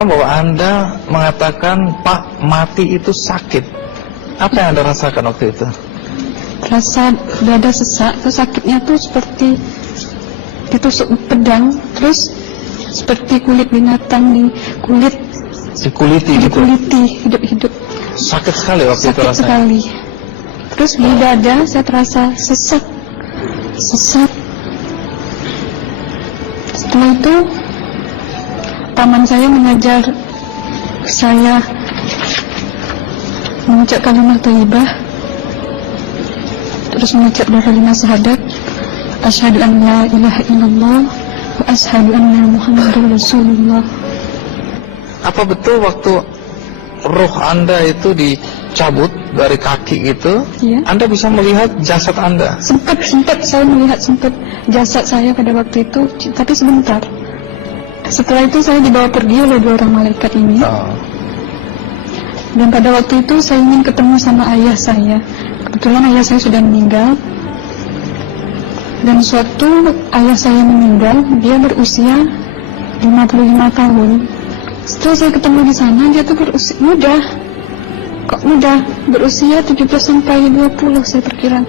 Bahwa Anda mengatakan Pak mati itu sakit. Apa yang Anda rasakan waktu itu? Rasa dada sesak, terus sakitnya tuh seperti ditusuk pedang, terus seperti kulit binatang Dikuliti gitu? dikuliti hidup-hidup. Sakit sekali waktu itu Sakit rasanya? sekali. Terus di dada saya terasa sesak. Setelah itu paman saya mengajar saya mengucap kalimat thayyibah, terus mengucap doa 5 syahadat, asyhadu an la ilaha illallah wa asyhadu anna muhammadar rasulullah. Apa betul waktu roh Anda itu dicabut dari kaki gitu, Iya. Anda bisa melihat jasad Anda? Sempat saya melihat jasad saya pada waktu itu, tapi sebentar. Setelah itu saya dibawa pergi oleh 2 orang malaikat ini. Oh. Dan pada waktu itu saya ingin ketemu sama ayah saya. Kebetulan ayah saya sudah meninggal. Dan suatu ayah saya meninggal, dia berusia 55 tahun. Setelah saya ketemu di sana, dia tuh berusia muda. Kok muda? Berusia 17 sampai 20 saya perkira.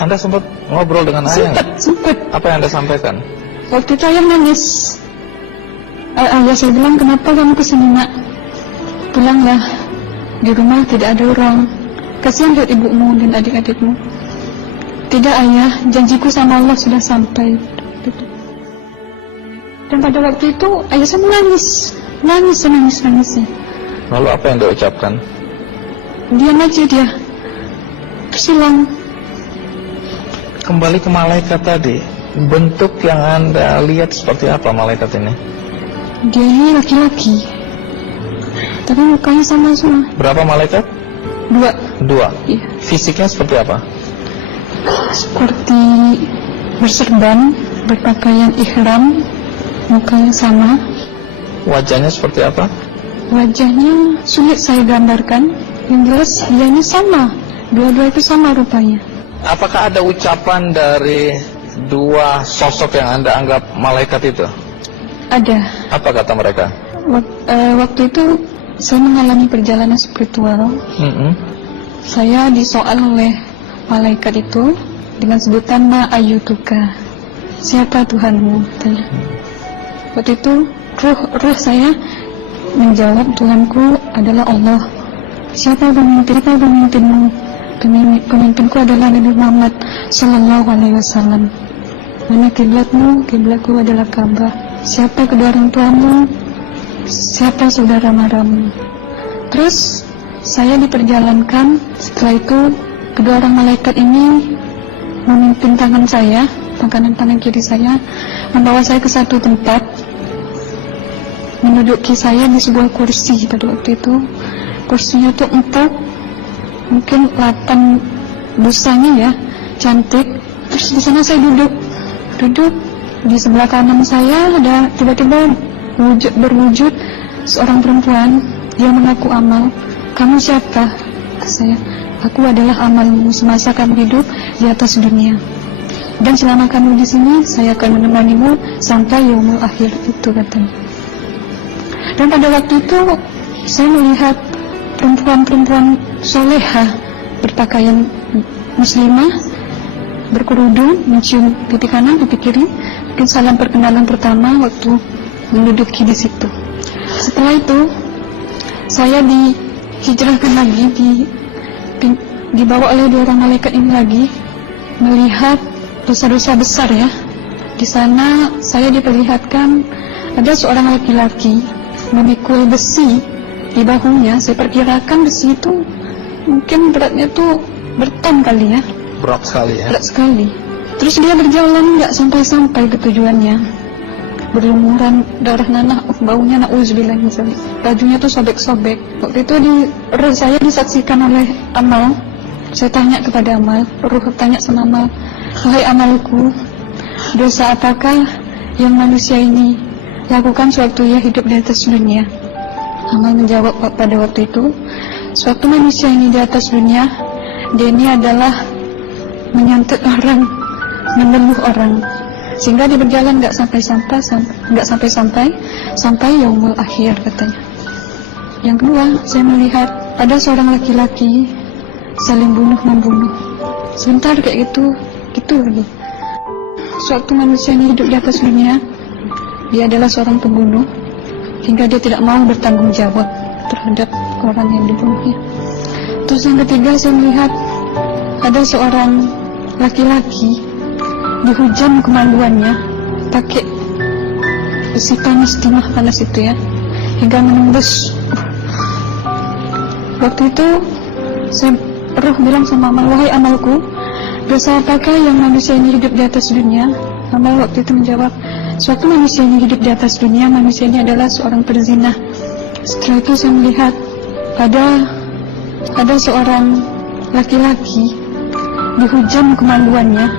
Anda sempat ngobrol dengan ayah? Sempat. Apa yang Anda sampaikan? Waktu itu ayah nangis. Ayah saya bilang, kenapa kamu kesini nak? Pulanglah, di rumah tidak ada orang. Kasihan lihat ibumu dan adik-adikmu. Tidak ayah, janjiku sama Allah sudah sampai. Dan pada waktu itu ayah saya menangis. Lalu apa yang dia ucapkan? Diam aja dia, terus hilang. Kembali ke malaikat tadi, bentuk yang Anda lihat seperti apa malaikat ini? Dia ini laki-laki, tapi mukanya sama semua. Berapa malaikat? 2. Iya. Fisiknya seperti apa? Seperti berserban, berpakaian ihram, mukanya sama. Wajahnya seperti apa? Wajahnya sulit saya gambarkan. Yang jelas dia ini sama, dua-dua itu sama rupanya. Apakah ada ucapan dari 2 sosok yang Anda anggap malaikat itu? Ada. Apa kata mereka? Waktu itu saya mengalami perjalanan spiritual. Saya disoal oleh malaikat itu dengan sebutan Ma ayyutuka, siapa Tuhanmu? Waktu itu roh saya menjawab, Tuhanku adalah Allah. Siapa pemimpinmu? Pemimpinku adalah Nabi Muhammad Sallallahu Alaihi Wasallam. Mana kiblatmu? Kiblatku adalah Ka'bah. Siapa kedua orang tuamu? Siapa saudara maramu? Terus saya diperjalankan. Setelah itu kedua orang malaikat ini memimpin tangan saya, tangan kiri saya, membawa saya ke satu tempat, menduduki saya di sebuah kursi. Pada waktu itu kursinya tuh empuk, mungkin 8 busanya ya, cantik. Terus di sana saya duduk di sebelah kanan saya ada tiba-tiba berwujud seorang perempuan. Dia mengaku Amal. Kamu siapa? Saya, aku adalah amalmu semasa kamu hidup di atas dunia. Dan selama kamu di sini, saya akan menemanimu sampai yaumul akhir, itu katanya. Dan pada waktu itu saya melihat perempuan-perempuan solehah berpakaian muslimah, berkerudung, mencium pipi kanan, pipi kiri. Mungkin salam perkenalan pertama waktu menduduki di situ. Setelah itu saya dihijrahkan lagi, dibawa oleh 2 orang malaikat ini lagi, melihat dosa-dosa besar ya. Di sana saya diperlihatkan ada seorang laki-laki memikul besi di bahunya. Saya perkirakan besi itu mungkin beratnya tuh berton kali ya. Berat sekali ya? Berat sekali. Terus dia berjalan nggak sampai ke tujuannya. Berlumuran darah nanah, baunya na'udzubillah misalnya. Bajunya tuh sobek-sobek. Waktu itu saya disaksikan oleh Amal. Saya tanya kepada Amal, Ruh tanya sama Amal, wahai Amalku, dosa apakah yang manusia ini lakukan sewaktu ia hidup di atas dunia? Amal menjawab pada waktu itu, sewaktu manusia ini di atas dunia, dia ini adalah menyantet orang, menemuh orang. sehingga dia berjalan nggak sampai yaumul akhir katanya. Yang kedua, saya melihat ada seorang laki-laki saling bunuh-membunuh. Sebentar kayak gitu lagi. Suatu manusia ini hidup di atas dunia, dia adalah seorang pembunuh, hingga dia tidak mau bertanggung jawab terhadap orang yang dibunuhnya. Terus yang ketiga, saya melihat ada seorang laki-laki dihujam kemaluannya pakai besi panas, timah panas itu ya, hingga menembus. Waktu itu roh bilang sama amal, wahai amalku, dosa apakah yang manusia ini hidup di atas dunia? Amal waktu itu menjawab, suatu manusia ini hidup di atas dunia, manusia ini adalah seorang perzina. Setelah itu saya melihat ada seorang laki-laki dihujam kemaluannya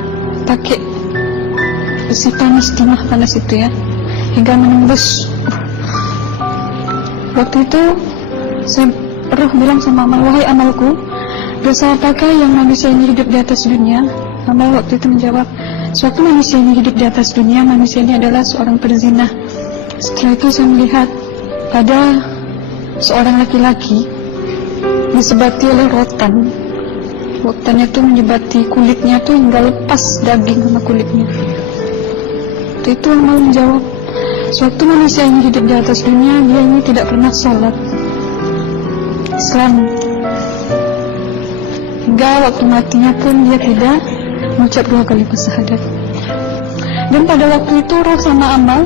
pakai besi panas, timah panas itu ya, hingga menembus. Waktu itu roh bilang sama amal, wahai amalku, dosa apakah yang manusia ini hidup di atas dunia? Amal waktu itu menjawab, suatu manusia ini hidup di atas dunia, manusia ini adalah seorang perzina. Setelah itu saya melihat ada seorang laki-laki disebati oleh rotan. Rotannya itu menyebati kulitnya tuh hingga lepas daging sama kulitnya. Itu amal menjawab, suatu manusia ini hidup di atas dunia, dia ini tidak pernah sholat Islam, hingga waktu matinya pun dia tidak mengucap 2 kali syahadat. Dan pada waktu itu roh sama amal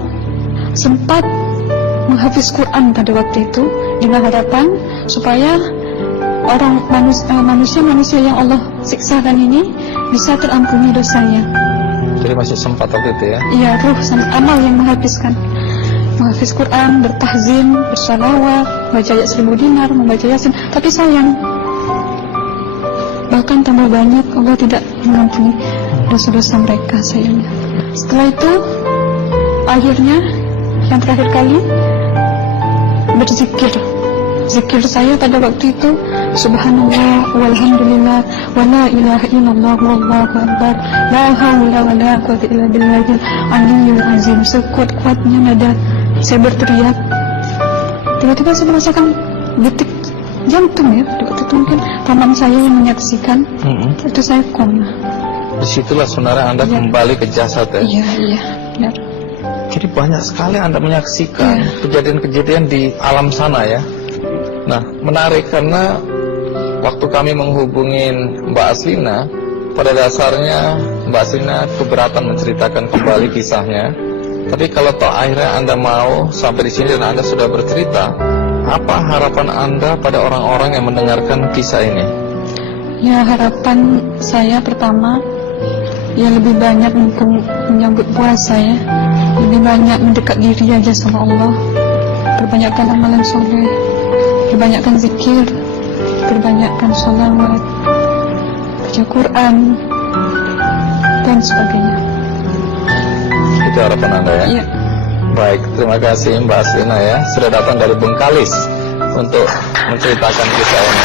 sempat menghafiz Quran pada waktu itu dengan harapan supaya orang manusia yang Allah siksakan ini bisa terampuni dosanya. Jadi masih sempat waktu itu ya? Iya, ruh sama amal yang menghafiz Quran, bertahzim, bersalawat, baca ayat 1000 dinar, membaca Yasin. Tapi sayang, bahkan tambah banyak Allah tidak mengampuni dosa-dosa mereka, sayangnya. Setelah itu, akhirnya yang terakhir kali berzikir. Zikir saya pada waktu itu, subhanallah, walhamdulillah, wa la ilaha illallah, wallahu akbar, la hawla wa la quwwata illa billahil aliyyil azim. Sekuat-kuatnya nada saya berteriak, tiba-tiba saya merasakan detik jantung ya. Waktu itu mungkin paman saya yang menyaksikan. Itu saya koma. Disitulah saudara Anda kembali ke jasad ya? Iya, benar. Jadi banyak sekali Anda menyaksikan kejadian-kejadian di alam sana ya. Nah, menarik karena waktu kami menghubungin Mbak Aslina, pada dasarnya Mbak Aslina keberatan menceritakan kembali kisahnya. Tapi kalau toh akhirnya Anda mau sampai di sini dan Anda sudah bercerita, apa harapan Anda pada orang-orang yang mendengarkan kisah ini? Ya, harapan saya pertama, ya lebih banyak menyambut puasa ya, lebih banyak mendekat diri aja sama Allah, perbanyakkan amalan soleh, perbanyakkan zikir, perbanyakkan sholawat, baca Quran, dan sebagainya. Itu harapan Anda ya? Iya. Baik, terima kasih Mbak Aslina ya, sudah datang dari Bengkalis untuk menceritakan kisah ini.